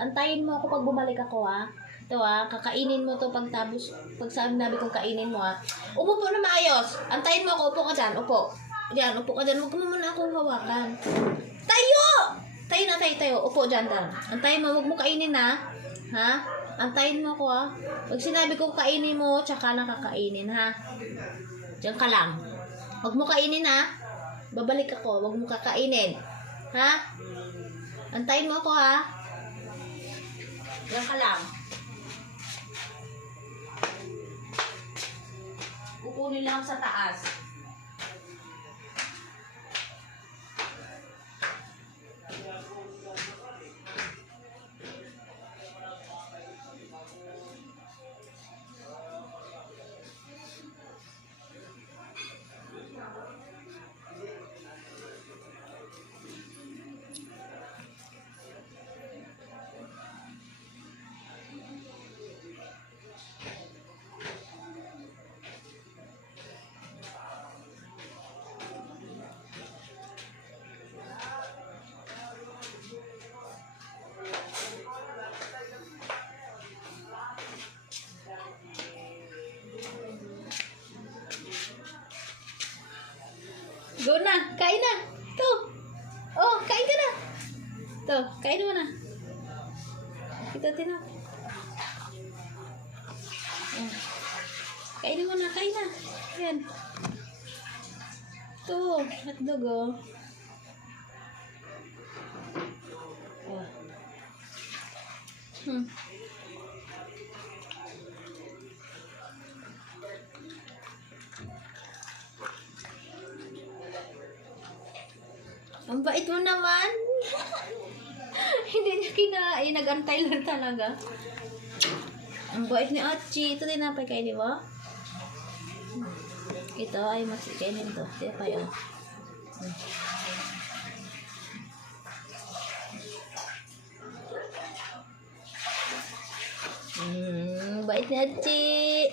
Antayin mo ako pag bumalik ako, ha? Ito, ha? Kakainin mo to pagtapos, pag sinabi kong kainin mo, ha? Umupo na maayos. Antayin mo ako. Upo ka dyan. Upo. Diyan, upo ka dyan. Huwag mo muna akong hawakan. Tayo! Tayo na, tayo. Upo dyan, dyan. Antayin mo. Huwag mo kainin, ha? Ha? Antayin mo ako, ha? Pag sinabi kong kainin mo, tsaka na kakainin, ha? Diyan ka lang. Huwag mo kainin, ha? Babalik ako. Huwag mo kakainin. Ha? Antayin mo ako, ha? Diyan ka lang. Kukunin lang sa taas. Go na, kain na. Ito. Oh, kain ka na. Ito, kain mo na. Kita tinap. Oh. Kain mo na, kain na. Yan. Ito, hotdog, oh. Oh. Ang bait mo naman. Hindi niya kinain. Nag-antay lang talaga. Ang bait ni Achi. Ito tinapay kainin mo? Ito ay masikainin to. Tinapay, oh. Bait ni Achi.